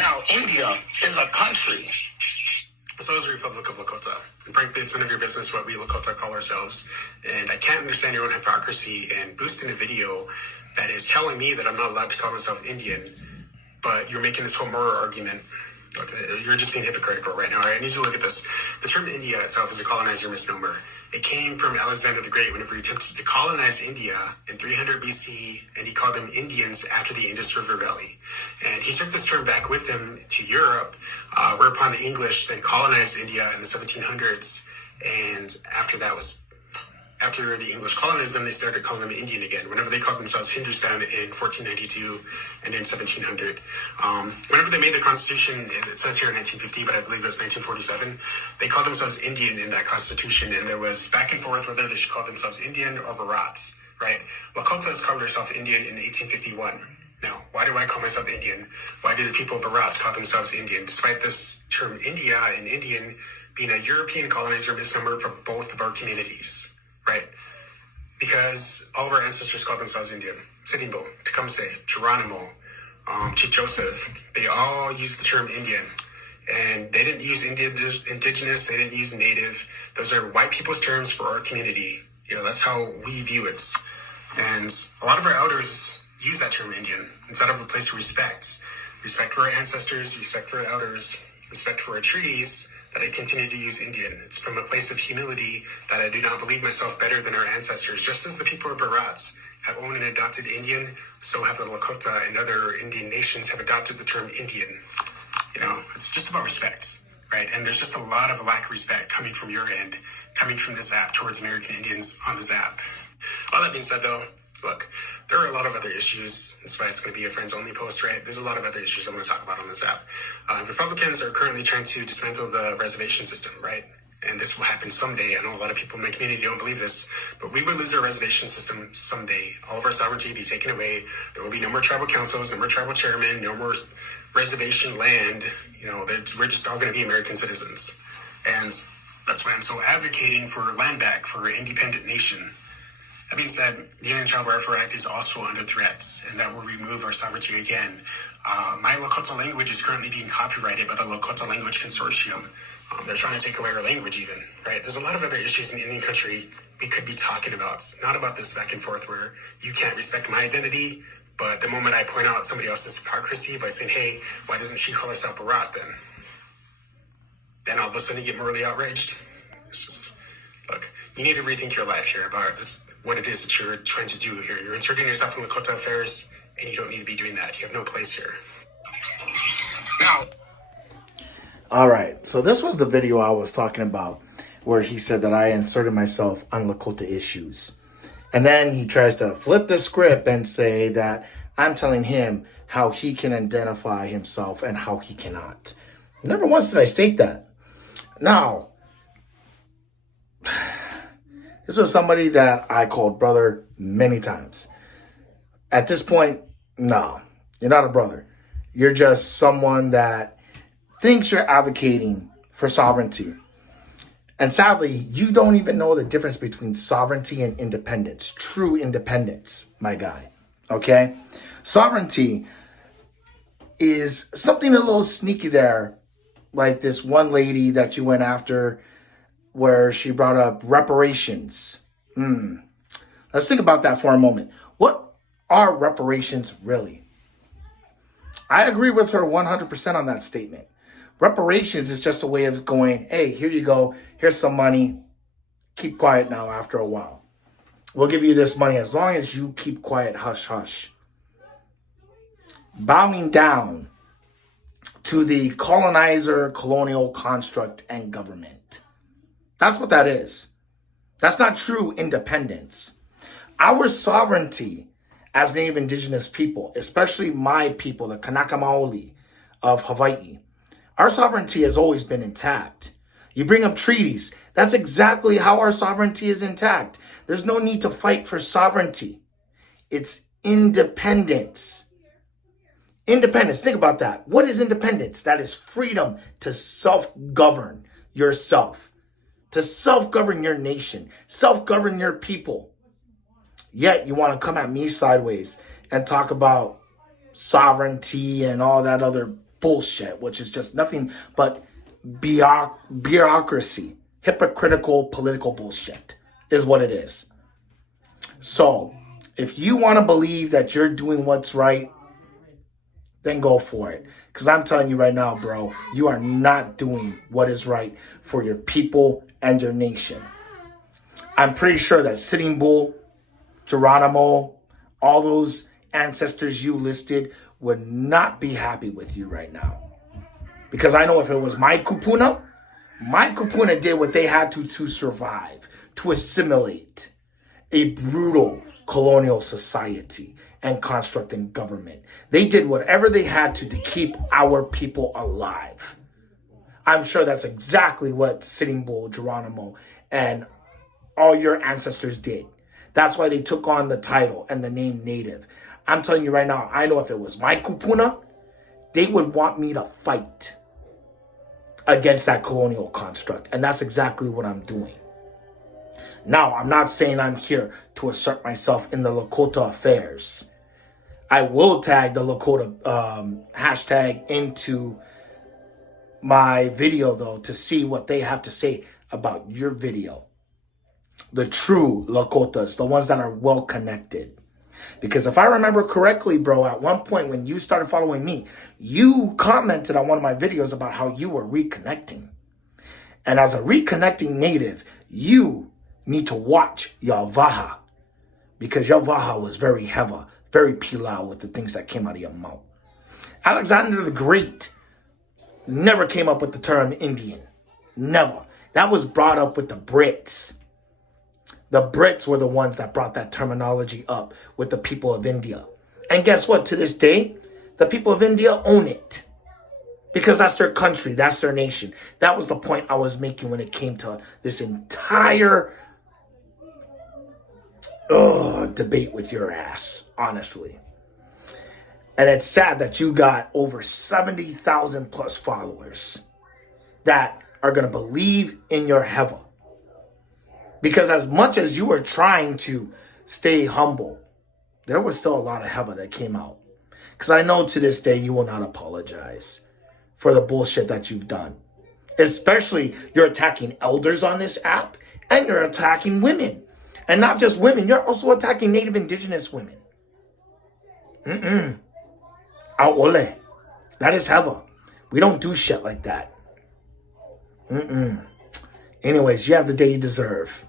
Now, India is a country. So is the Republic of Lakota. And frankly, it's none of your business what we Lakota call ourselves. And I can't understand your own hypocrisy and boosting a video that is telling me that I'm not allowed to call myself Indian, but you're making this whole moral argument. Look, you're just being hypocritical right now. I need you to look at this. The term India itself is a colonizer misnomer. It came from Alexander the Great whenever he attempted to colonize India in 300 BC, and he called them Indians after the Indus River Valley. And he took this term back with him to Europe, whereupon the English then colonized India in the 1700s. And after the English colonized them, they started calling them Indian again. Whenever they called themselves Hindustan in 1492 and in 1700. Whenever they made the Constitution, it says here in 1950, but I believe it was 1947, they called themselves Indian in that Constitution, and there was back and forth whether they should call themselves Indian or Bharats, right? Lakotas called themselves Indian in 1851. Now, why do I call myself Indian? Why do the people of Bharats call themselves Indian? Despite this term India and Indian being a European colonizer misnomer for both of our communities. Right? Because all of our ancestors called themselves Indian. Sinimbo, Tecumseh, Geronimo, Chief Joseph, they all used the term Indian. And they didn't use indigenous, they didn't use native. Those are white people's terms for our community. You know, that's how we view it. And a lot of our elders use that term Indian instead of a place of respect. Respect for our ancestors, respect for our elders, respect for our treaties, that I continue to use Indian. It's from a place of humility that I do not believe myself better than our ancestors. Just as the people of Bharats have owned and adopted Indian, so have the Lakota and other Indian nations have adopted the term Indian. You know, it's just about respect, right? And there's just a lot of lack of respect coming from your end, coming from this app towards American Indians on this app. All that being said, though, look, there are a lot of other issues. That's why it's going to be a friends-only post, right? There's a lot of other issues I'm going to talk about on this app. Republicans are currently trying to dismantle the reservation system, right? And this will happen someday. I know a lot of people in my community don't believe this, but we will lose our reservation system someday. All of our sovereignty will be taken away. There will be no more tribal councils, no more tribal chairmen, no more reservation land. You know, we're just all going to be American citizens. And that's why I'm so advocating for land back for an independent nation. That being said, the Indian Child Welfare Act is also under threat, and that will remove our sovereignty again. My Lakota language is currently being copyrighted by the Lakota Language Consortium. They're trying to take away our language even, right? There's a lot of other issues in the Indian country we could be talking about. It's not about this back and forth where you can't respect my identity, but the moment I point out somebody else's hypocrisy by saying, hey, why doesn't she call herself Bharat then? Then all of a sudden you get morally outraged. It's just, look, you need to rethink your life here about this, what it is that you're trying to do here. You're inserting yourself in Lakota affairs, and you don't need to be doing that. You have no place here. Now. All right, so this was the video I was talking about where he said that I inserted myself on Lakota issues. And then he tries to flip the script and say that I'm telling him how he can identify himself and how he cannot. Never once did I state that. Now, this was somebody that I called brother many times. At this point, no, you're not a brother. You're just someone that thinks you're advocating for sovereignty. And sadly, you don't even know the difference between sovereignty and independence. True independence, my guy. Okay? Sovereignty is something a little sneaky there. Like this one lady that you went after where she brought up reparations. Let's think about that for a moment. What are reparations really? I agree with her 100% on that statement. Reparations is just a way of going, hey, here you go. Here's some money. Keep quiet now after a while. We'll give you this money as long as you keep quiet, hush, hush. Bowing down to the colonizer, colonial construct, and government. That's what that is. That's not true independence. Our sovereignty as Native Indigenous people, especially my people, the Kanaka Maoli of Hawaii, our sovereignty has always been intact. You bring up treaties. That's exactly how our sovereignty is intact. There's no need to fight for sovereignty. It's independence. Independence, think about that. What is independence? That is freedom to self-govern yourself, to self-govern your nation, self-govern your people. Yet you want to come at me sideways and talk about sovereignty and all that other bullshit, which is just nothing but bureaucracy, hypocritical political bullshit is what it is. So, if you want to believe that you're doing what's right, then go for it. Because I'm telling you right now, bro, you are not doing what is right for your people and your nation. I'm pretty sure that Sitting Bull, Geronimo, all those ancestors you listed would not be happy with you right now. Because I know if it was my kupuna did what they had to survive, to assimilate a brutal colonial society and construct in government. They did whatever they had to keep our people alive. I'm sure that's exactly what Sitting Bull, Geronimo, and all your ancestors did. That's why they took on the title and the name Native. I'm telling you right now, I know if it was my kupuna, they would want me to fight against that colonial construct. And that's exactly what I'm doing. Now, I'm not saying I'm here to assert myself in the Lakota affairs. I will tag the Lakota hashtag into my video, though, to see what they have to say about your video. The true Lakotas, the ones that are well connected. Because if I remember correctly, bro, at one point when you started following me, you commented on one of my videos about how you were reconnecting. And as a reconnecting native, you need to watch Yavaha. Because Yavaha was very heva, very pilau with the things that came out of your mouth. Alexander the Great never came up with the term Indian. Never. That was brought up with the Brits. The Brits were the ones that brought that terminology up with the people of India. And guess what? To this day, the people of India own it. Because that's their country. That's their nation. That was the point I was making when it came to this entire debate with your ass, honestly. And it's sad that you got over 70,000 plus followers that are going to believe in your heva. Because as much as you were trying to stay humble, there was still a lot of heva that came out. Because I know to this day you will not apologize for the bullshit that you've done. Especially you're attacking elders on this app and you're attacking women. And not just women, you're also attacking Native Indigenous women. Aole. That is heva. We don't do shit like that. Anyways, you have the day you deserve.